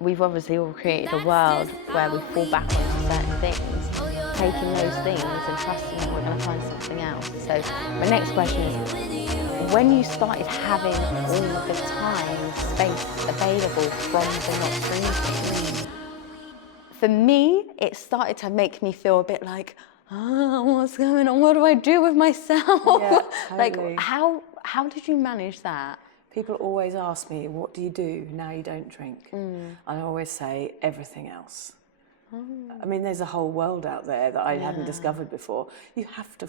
we've obviously all created a world where we fall back on certain things, taking those things and trusting that we're going to find something else. So my next question is, when you started having all of the time, space available from the not drinking, for me, it started to make me feel a bit like, oh, what's going on? What do I do with myself? Yeah, totally. Like, how did you manage that? People always ask me, what do you do now you don't drink? And I always say, everything else. I mean, there's a whole world out there that I hadn't discovered before. You have to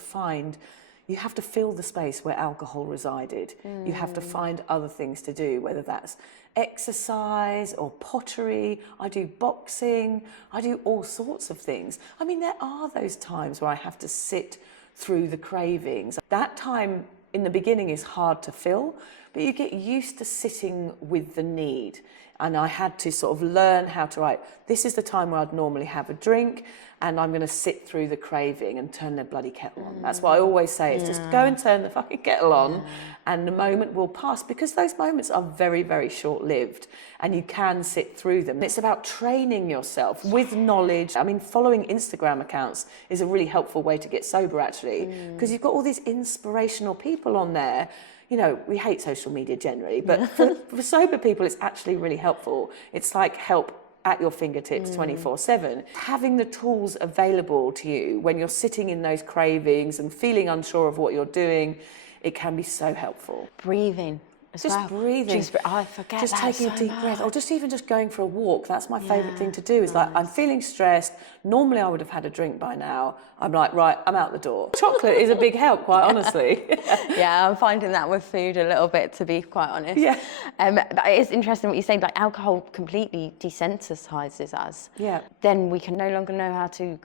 fill the space where alcohol resided. You have to find other things to do, whether that's exercise or pottery. I do boxing. I do all sorts of things. I mean, there are those times where I have to sit through the cravings. That time in the beginning is hard to fill, but you get used to sitting with the need. And I had to sort of learn how to write, this is the time where I'd normally have a drink, and I'm going to sit through the craving and turn the bloody kettle on. That's what I always say, is just go and turn the fucking kettle on, and the moment will pass, because those moments are very, very short-lived, and you can sit through them. It's about training yourself with knowledge. I mean, following Instagram accounts is a really helpful way to get sober, actually, because you've got all these inspirational people on there. You know, we hate social media generally, but for sober people, it's actually really helpful. It's like help at your fingertips 24/7. Having the tools available to you when you're sitting in those cravings and feeling unsure of what you're doing, it can be so helpful. Breathing. Just breathing. I forget just that taking so a deep much. breath, or just even just going for a walk. That's my favourite thing to do. Is like, I'm feeling stressed. Normally I would have had a drink by now. I'm like, right, I'm out the door. Chocolate is a big help, quite honestly. Yeah, I'm finding that with food a little bit, to be quite honest. Yeah. It's interesting what you say, like alcohol completely desensitizes us. Yeah. Then we can no longer know how to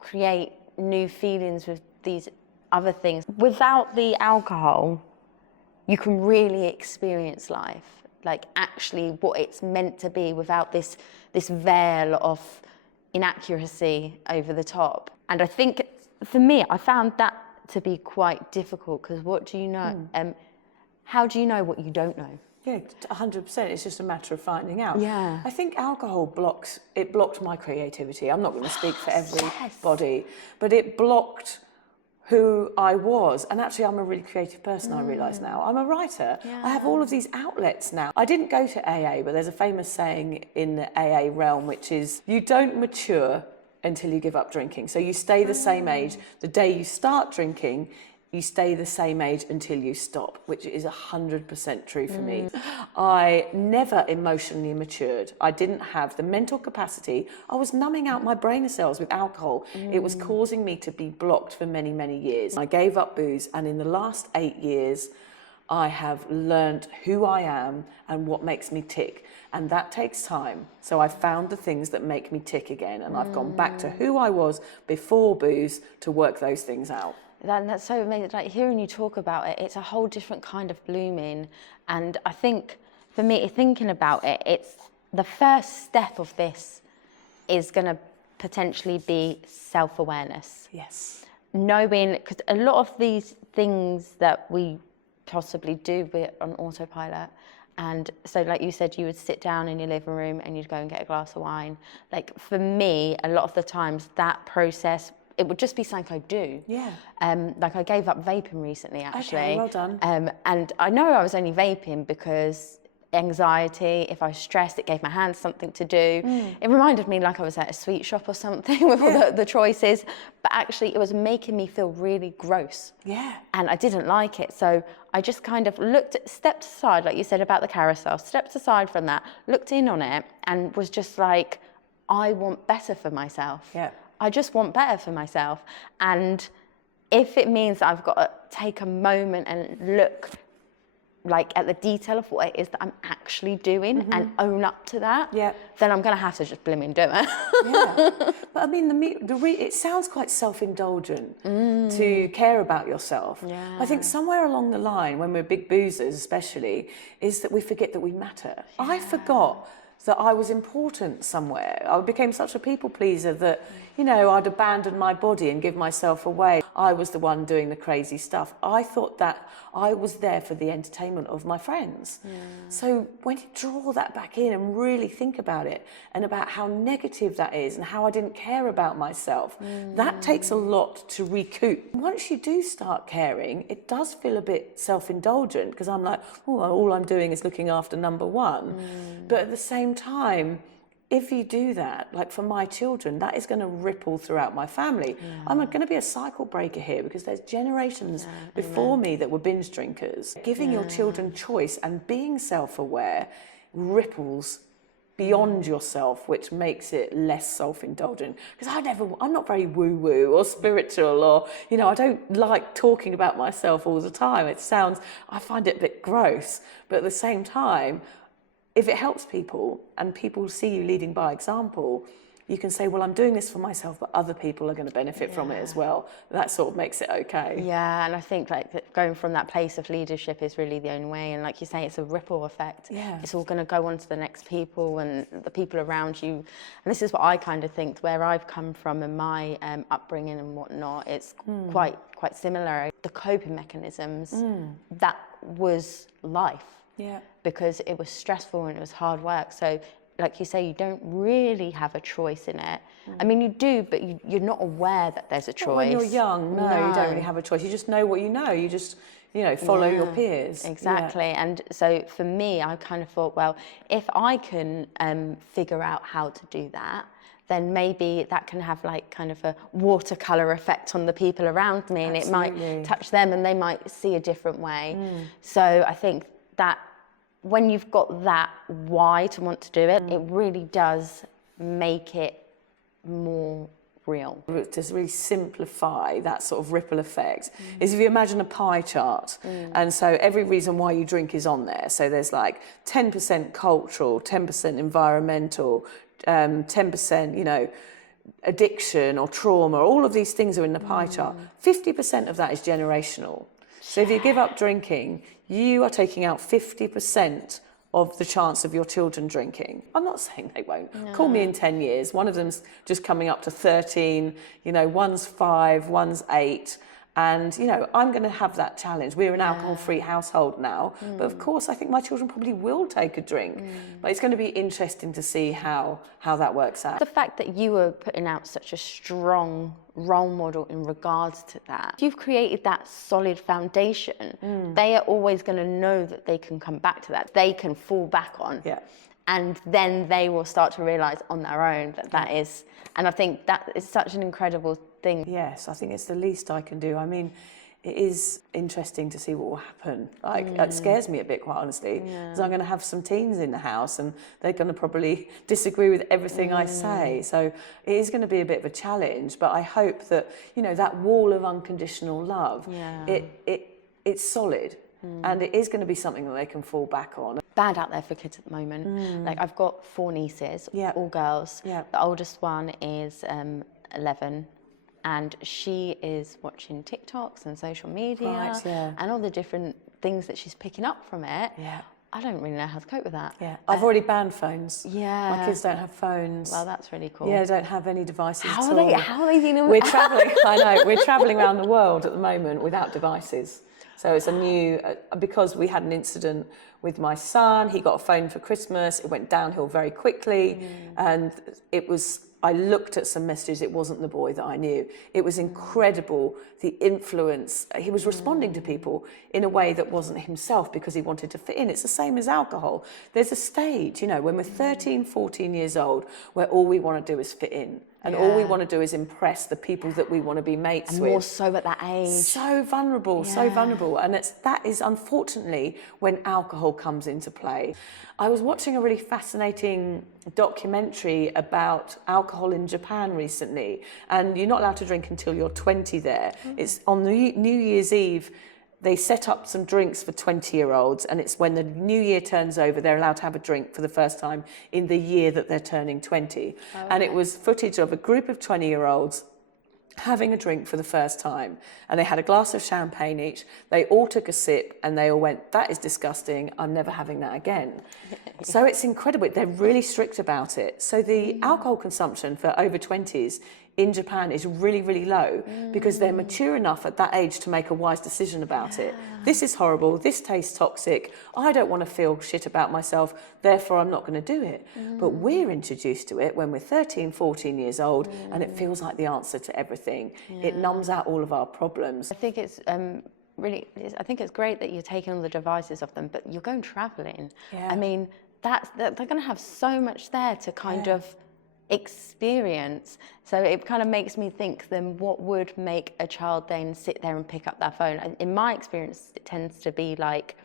create new feelings with these other things. Without the alcohol, you can really experience life, like actually what it's meant to be, without this veil of inaccuracy over the top. And I think for me, I found that to be quite difficult, because what do you know? How do you know what you don't know? Yeah, 100%. It's just a matter of finding out. Yeah. I think alcohol blocked my creativity. I'm not going to speak for everybody, but it blocked who I was. And actually, I'm a really creative person, I realise now. I'm a writer. Yeah. I have all of these outlets now. I didn't go to AA, but there's a famous saying in the AA realm, which is, you don't mature until you give up drinking. So you stay the same age. The day you start drinking, you stay the same age until you stop, which is 100% true for me. I never emotionally matured. I didn't have the mental capacity. I was numbing out my brain cells with alcohol. It was causing me to be blocked for many, many years. I gave up booze, and in the last 8 years, I have learned who I am and what makes me tick. And that takes time. So I found the things that make me tick again, and I've gone back to who I was before booze to work those things out. That's so amazing. Like, hearing you talk about it, it's a whole different kind of blooming. And I think for me, thinking about it, it's the first step of this is going to potentially be self-awareness. Yes. Knowing, because a lot of these things that we possibly do, we're on autopilot. And so, like you said, you would sit down in your living room and you'd go and get a glass of wine. Like, for me, a lot of the times that process, it would just be something I do. Yeah. Like, I gave up vaping recently, actually. Okay, well done. And I know I was only vaping because anxiety, if I was stressed, it gave my hands something to do. It reminded me like I was at a sweet shop or something with all the choices. But actually, it was making me feel really gross. Yeah. And I didn't like it. So I just kind of stepped aside, like you said about the carousel, stepped aside from that, looked in on it, and was just like, I want better for myself. Yeah. I just want better for myself. And if it means that I've got to take a moment and look like at the detail of what it is that I'm actually doing and own up to that, then I'm going to have to just blimmin' do it. Yeah. But I mean, it sounds quite self-indulgent to care about yourself. Yeah. I think somewhere along the line, when we're big boozers especially, is that we forget that we matter. Yeah. I forgot that I was important somewhere. I became such a people pleaser that, you know, I'd abandon my body and give myself away. I was the one doing the crazy stuff. I thought that I was there for the entertainment of my friends. So when you draw that back in and really think about it, and about how negative that is and how I didn't care about myself, that takes a lot to recoup. Once you do start caring, it does feel a bit self-indulgent, because I'm like, oh, all I'm doing is looking after number one. But at the same time, if you do that, like for my children, that is going to ripple throughout my family. I'm going to be a cycle breaker here, because there's generations before me that were binge drinkers. Giving your children choice and being self-aware ripples beyond yourself, which makes it less self-indulgent. Because I'm not very woo-woo or spiritual, or, you know, I don't like talking about myself all the time. I find it a bit gross. But at the same time, if it helps people and people see you leading by example, you can say, well, I'm doing this for myself, but other people are going to benefit from it as well. That sort of makes it okay. Yeah, and I think like going from that place of leadership is really the only way. And like you say, it's a ripple effect. Yeah. It's all going to go on to the next people and the people around you. And this is what I kind of think, where I've come from and my upbringing and whatnot, it's quite similar. The coping mechanisms, that was life. Yeah. Because it was stressful and it was hard work. So like you say, you don't really have a choice in it. I mean, you do, but you're not aware that there's a choice. Well, when you're young, no, you don't really have a choice. You just know what you know. You just, follow your peers. Exactly. Yeah. And so for me, I kind of thought, well, if I can figure out how to do that, then maybe that can have like kind of a watercolor effect on the people around me, and Absolutely. it might touch them and they might see a different way. So I think that when you've got that why to want to do it, it really does make it more real. To really simplify that sort of ripple effect is if you imagine a pie chart, and so every reason why you drink is on there. So there's like 10% cultural, 10% environmental, 10%, addiction or trauma. All of these things are in the pie chart. 50% of that is generational. So if you give up drinking, you are taking out 50% of the chance of your children drinking. I'm not saying they won't. Call me in 10 years. One of them's just coming up to 13, one's 5, one's 8. And, I'm going to have that challenge. We're an alcohol-free household now. But of course, I think my children probably will take a drink. But it's going to be interesting to see how that works out. The fact that you were putting out such a strong role model in regards to that, if you've created that solid foundation, they are always going to know that they can come back to that. They can fall back on. Yeah. And then they will start to realise on their own that is, and I think that is such an incredible thing. Yes, I think it's the least I can do. I mean, it is interesting to see what will happen. It scares me a bit, quite honestly, because I'm going to have some teens in the house and they're going to probably disagree with everything I say. So it is going to be a bit of a challenge, but I hope that, that wall of unconditional love, it's solid. And it is going to be something that they can fall back on. Bad out there for kids at the moment. Like I've got 4 nieces, all girls. The oldest one is 11, and she is watching TikToks and social media and all the different things that she's picking up from it. I don't really know how to cope with that. I've already banned phones. My kids don't have phones. Well, that's really cool. They don't have any devices How at are all. How are they dealing with We're travelling. I know. We're travelling around the world at the moment without devices. So it's a new, because we had an incident with my son, he got a phone for Christmas, it went downhill very quickly, and I looked at some messages, it wasn't the boy that I knew. It was incredible, the influence. He was responding to people in a way that wasn't himself because he wanted to fit in. It's the same as alcohol. There's a stage, when we're 13, 14 years old, where all we want to do is fit in. And all we want to do is impress the people that we want to be mates with. More so at that age. So vulnerable, so vulnerable. And that is unfortunately when alcohol comes into play. I was watching a really fascinating documentary about alcohol in Japan recently. And you're not allowed to drink until you're 20 there. It's on the New Year's Eve. They set up some drinks for 20-year-olds, and it's when the new year turns over, they're allowed to have a drink for the first time in the year that they're turning 20. And it was footage of a group of 20-year-olds having a drink for the first time. And they had a glass of champagne each. They all took a sip, and they all went, "That is disgusting. I'm never having that again." So it's incredible. They're really strict about it. So the alcohol consumption for over 20s in Japan is really, really low because they're mature enough at that age to make a wise decision about it. This is horrible, this tastes toxic, I don't want to feel shit about myself, therefore I'm not going to do it. But we're introduced to it when we're 13, 14 years old and it feels like the answer to everything. It numbs out all of our problems. I think it's I think it's great that you're taking all the devices off them, but you're going travelling. Yeah. I mean, they're going to have so much there to kind of experience. So it kind of makes me think, then what would make a child then sit there and pick up their phone? And in my experience, it tends to be like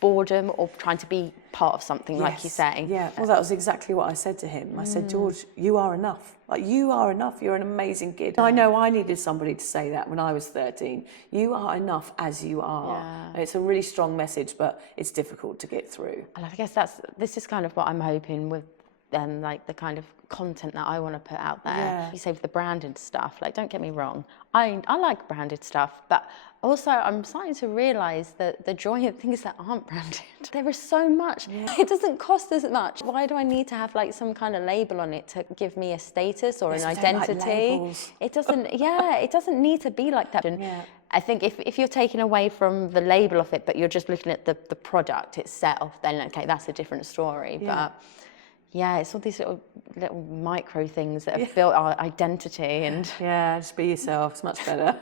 boredom or trying to be part of something, like you say. Yeah, well, that was exactly what I said to him. I said, George, you are enough. Like, you are enough. You're an amazing kid. I know I needed somebody to say that when I was 13. You are enough as you are. Yeah. It's a really strong message, but it's difficult to get through. And I guess this is kind of what I'm hoping with like the kind of content that I want to put out there. Yeah. You say with the branded stuff, like, don't get me wrong, I like branded stuff, but also I'm starting to realise that the joy of things that aren't branded, there is so much. It doesn't cost as much. Why do I need to have like some kind of label on it to give me a status or an identity? Like labels. It doesn't, it doesn't need to be like that. And I think if you're taking away from the label of it, but you're just looking at the product itself, then okay, that's a different story. But yeah, it's all these little micro things that have built our identity. And yeah, just be yourself. It's much better.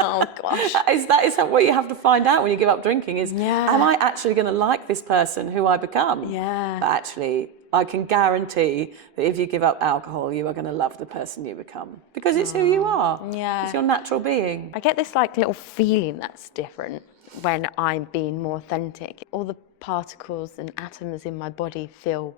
oh gosh, that is what you have to find out when you give up drinking. Is am I actually going to like this person who I become? Yeah. But actually, I can guarantee that if you give up alcohol, you are going to love the person you become because it's who you are. Yeah. It's your natural being. I get this like little feeling that's different when I'm being more authentic. All the particles and atoms in my body feel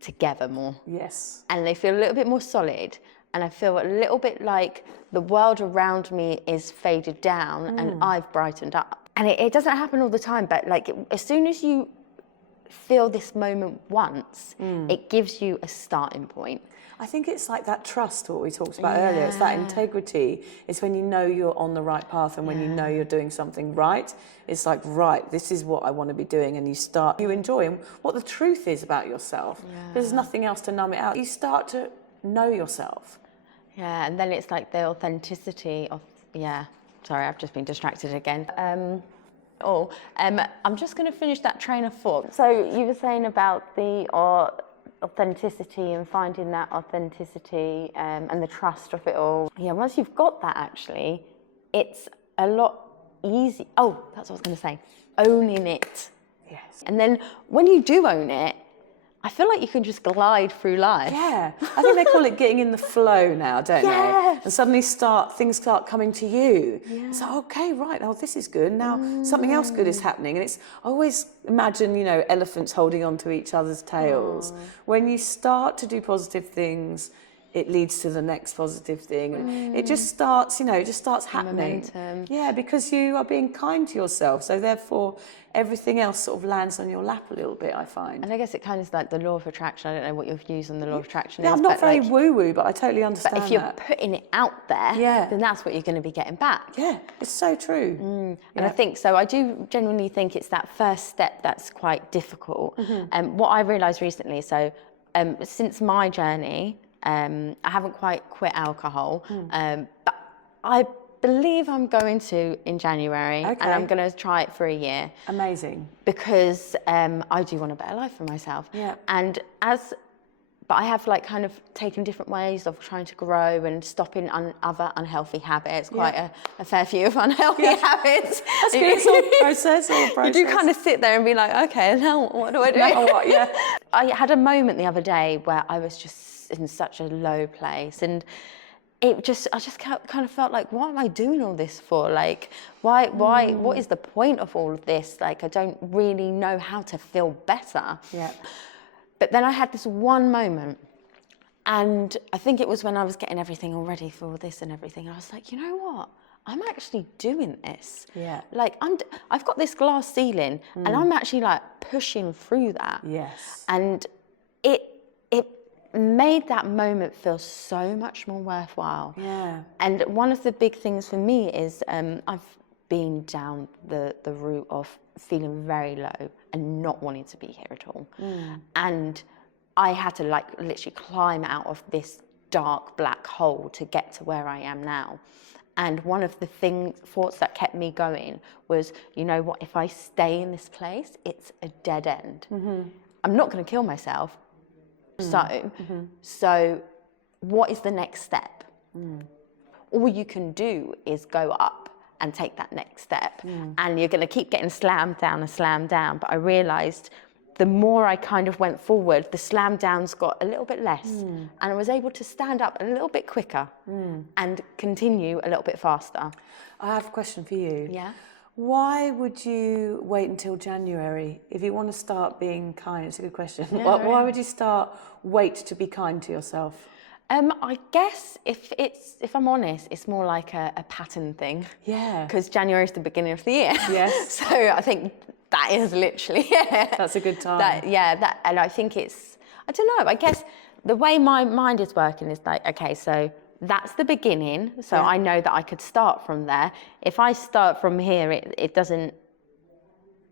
together more. Yes. And they feel a little bit more solid. And I feel a little bit like the world around me is faded down and I've brightened up. And it doesn't happen all the time, but like as soon as you feel this moment once, it gives you a starting point. I think it's like that trust, what we talked about earlier. It's that integrity. It's when you know you're on the right path and when you know you're doing something right. It's like, right, this is what I want to be doing. And you enjoy and what the truth is about yourself. There's nothing else to numb it out. You start to know yourself. Yeah, and then it's like the authenticity of, sorry, I've just been distracted again. I'm just going to finish that train of thought. So you were saying about the authenticity and finding that authenticity and the trust of it all. Yeah, once you've got that, actually, it's a lot easy. Oh, that's what I was going to say. Owning it. Yes. And then when you do own it, I feel like you can just glide through life. Yeah, I think they call it getting in the flow now, don't they? And suddenly things start coming to you. Yeah. It's like, okay, right, this is good. Now something else good is happening. And I always imagine, elephants holding on to each other's tails. When you start to do positive things, it leads to the next positive thing. And it just starts, happening. Momentum. Yeah, because you are being kind to yourself. So therefore, everything else sort of lands on your lap a little bit, I find. And I guess it kind of is like the law of attraction. I don't know what your views on the law of attraction is. I'm not very woo-woo, but I totally understand that. But if you're putting it out there, then that's what you're going to be getting back. Yeah, it's so true. And I think so. I do genuinely think it's that first step that's quite difficult. And what I realised recently, since my journey, I haven't quite quit alcohol, but I believe I'm going to in January, and I'm going to try it for a year. Amazing. Because I do want a better life for myself. Yeah. But I have like kind of taken different ways of trying to grow and stopping other unhealthy habits. Quite a fair few of unhealthy habits. That's good. It's all a process. You do kind of sit there and be like, okay, now what do I do? Now what? Yeah. I had a moment the other day where I was just in such a low place, and I just kind of felt like, what am I doing all this for? Like, why, what is the point of all of this? Like, I don't really know how to feel better. Yeah. But then I had this one moment, and I think it was when I was getting everything all ready for all this and everything. I was like, you know what? I'm actually doing this. Yeah. Like, I've got this glass ceiling, and I'm actually like pushing through that. Yes. And it made that moment feel so much more worthwhile. Yeah. And one of the big things for me is I've been down the route of feeling very low and not wanting to be here at all. And I had to like literally climb out of this dark black hole to get to where I am now. And one of the thoughts that kept me going was, you know what, if I stay in this place, it's a dead end. I'm not going to kill myself. So what is the next step? All you can do is go up and take that next step. And you're going to keep getting slammed down. But I realized the more I kind of went forward, the slam downs got a little bit less. And I was able to stand up a little bit quicker and continue a little bit faster. I have a question for you. Yeah. Why would you wait until January if you want to start being kind? It's a good question. Yeah, why would you wait to be kind to yourself? I guess if I'm honest, it's more like a pattern thing. Yeah. Because January is the beginning of the year. Yes. So I think that is literally That's a good time. And I think I don't know, I guess the way my mind is working is like, okay, so that's the beginning. So I know that I could start from there. If I start from here, it doesn't,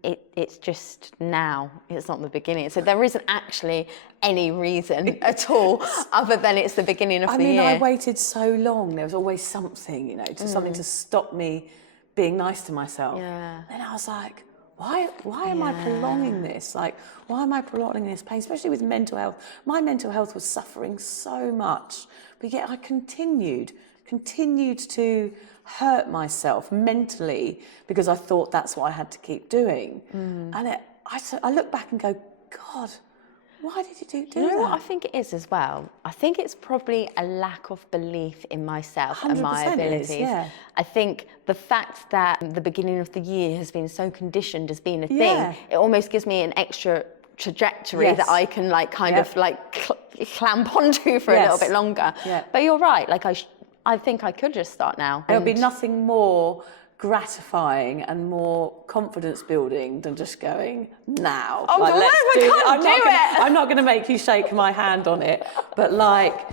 it's just now, it's not the beginning. So there isn't actually any reason at all other than it's the beginning of the year. I waited so long. There was always something, you know, something to stop me being nice to myself. Yeah. And I was like, why am I prolonging this? Like, why am I prolonging this pain, especially with mental health? My mental health was suffering so much, but yet I continued to hurt myself mentally because I thought that's what I had to keep doing. And I look back and go, God, why did you do that? You know what I think it is as well? I think it's probably a lack of belief in myself and my abilities. Yeah. I think the fact that the beginning of the year has been so conditioned as being a thing, it almost gives me an extra trajectory that I can like kind of like clamp onto for a little bit longer. Yeah. But you're right, like I think I could just start now. There'll be nothing more gratifying and more confidence building than just going now. Oh, like, let's do it. I'm not going to make you shake my hand on it, but like,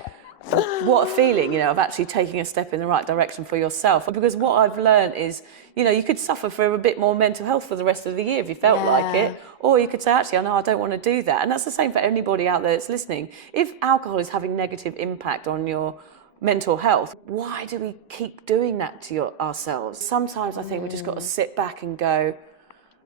what a feeling, you know, of actually taking a step in the right direction for yourself. Because what I've learned is, you know, you could suffer for a bit more mental health for the rest of the year if you felt like it, or you could say, actually, I don't want to do that. And that's the same for anybody out there that's listening. If alcohol is having negative impact on your mental health, why do we keep doing that to ourselves? Sometimes I think we've just got to sit back and go,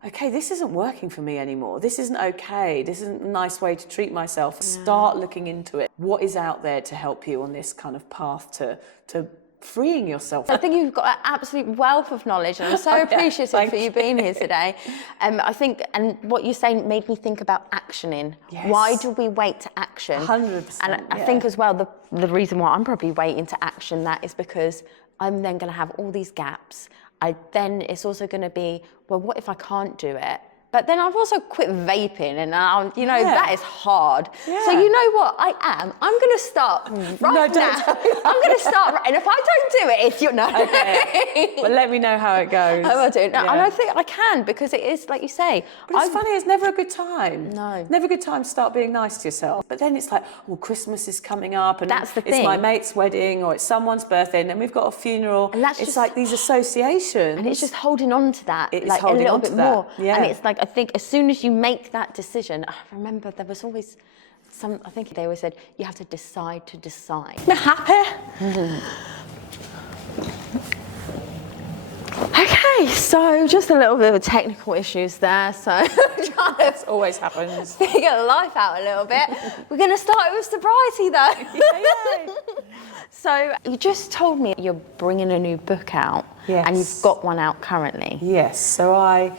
okay, this isn't working for me anymore. This isn't okay. This isn't a nice way to treat myself. Start looking into it. What is out there to help you on this kind of path to freeing yourself? I think you've got an absolute wealth of knowledge, and I'm so appreciative for you being here today. I think, and what you're saying made me think about actioning. Yes. Why do we wait to action? 100%. And I think as well, the reason why I'm probably waiting to action that is because I'm then going to have all these gaps. Then it's also going to be, well, what if I can't do it? But then I've also quit vaping, and that is hard. Yeah. So you know what? I'm going to start right now. I'm going to start right, and if I don't do it, if you're not. Okay. Well, let me know how it goes. I will do. And I think I can, because it is, like you say. But it's funny, it's never a good time. No. It's never a good time to start being nice to yourself. But then it's like, well, Christmas is coming up, and that's the it's my mate's wedding, or it's someone's birthday, and then we've got a funeral. And that's it's like these associations. And it's just holding on to that, it's like a little bit more. Yeah. And it's like, I think as soon as you make that decision, I remember there was always I think they always said, you have to decide to decide. You're happy? Okay, so just a little bit of technical issues there, so trying to always happens. Figure life out a little bit. We're going to start with sobriety though. Yay. So you just told me you're bringing a new book out. Yes. And you've got one out currently. Yes, so I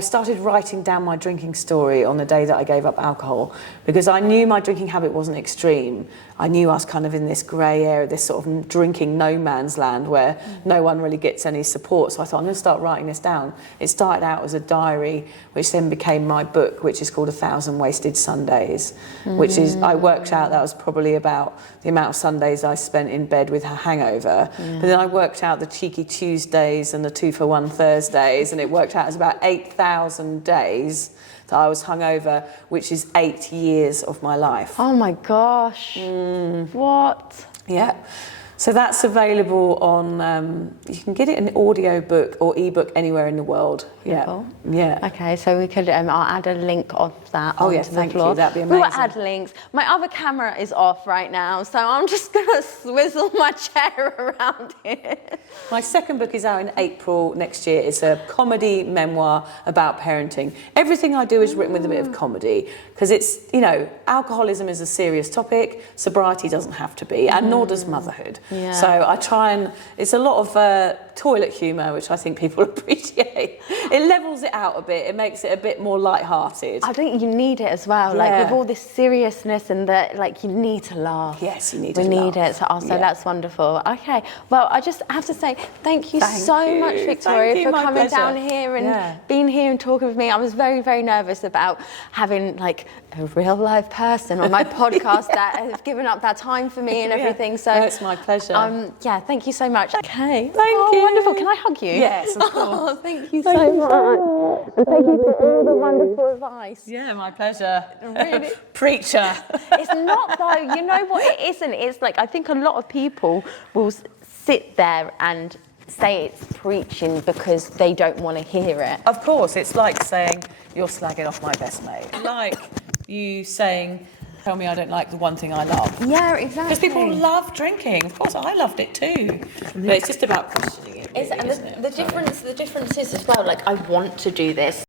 started writing down my drinking story on the day that I gave up alcohol, because I knew my drinking habit wasn't extreme. I knew I was kind of in this grey area, this sort of drinking no man's land where no one really gets any support. So I thought, I'm going to start writing this down. It started out as a diary, which then became my book, which is called 1,000 Wasted Sundays, which is, I worked out that was probably about the amount of Sundays I spent in bed with a hangover. But then I worked out the cheeky Tuesdays and the 2-for-1 Thursdays, and it worked out as about 8,000 days that I was hungover, which is 8 years of my life. Oh my gosh. What? Yeah. So that's available on, you can get it in audio book or ebook anywhere in the world. Cool. Yeah. Okay, so we could, I'll add a link of that Oh, onto yes, the thank floor. you. That'd be We'll amazing. add links. My other camera is off right now, so I'm just going to swizzle my chair around here. My second book is out in April next year. It's a comedy memoir about parenting. Everything I do is written with a bit of comedy because it's, alcoholism is a serious topic. Sobriety doesn't have to be, and nor does motherhood. Yeah. So I try and, it's a lot of toilet humour, which I think people appreciate. It levels it out a bit. It makes it a bit more light-hearted. I think you need it as well, like with all this seriousness and that, like you need to laugh. Yes, you need to We laugh. need it, so that's wonderful. Okay, well, I just have to say thank you so much, Victoria, Thank you, for my coming pleasure. down here and being here and talking with me. I was very, very nervous about having like a real live person on my podcast that has given up that time for me and everything. So no, it's my pleasure. Thank you so much. Okay, Thank you. Wonderful. Can I hug you? Yes, of course. Oh, thank you so much. And thank you for all the wonderful advice. Yeah, my pleasure. Really? Preacher. It's not though, you know what it isn't? It's like, I think a lot of people will sit there and say it's preaching because they don't want to hear it. Of course, it's like saying, you're slagging off my best mate. Like you saying, tell me I don't like the one thing I love. Yeah, exactly. Because people love drinking. Of course, I loved it too. But it's just about questioning it, really, And isn't it? the difference is as well, like I want to do this.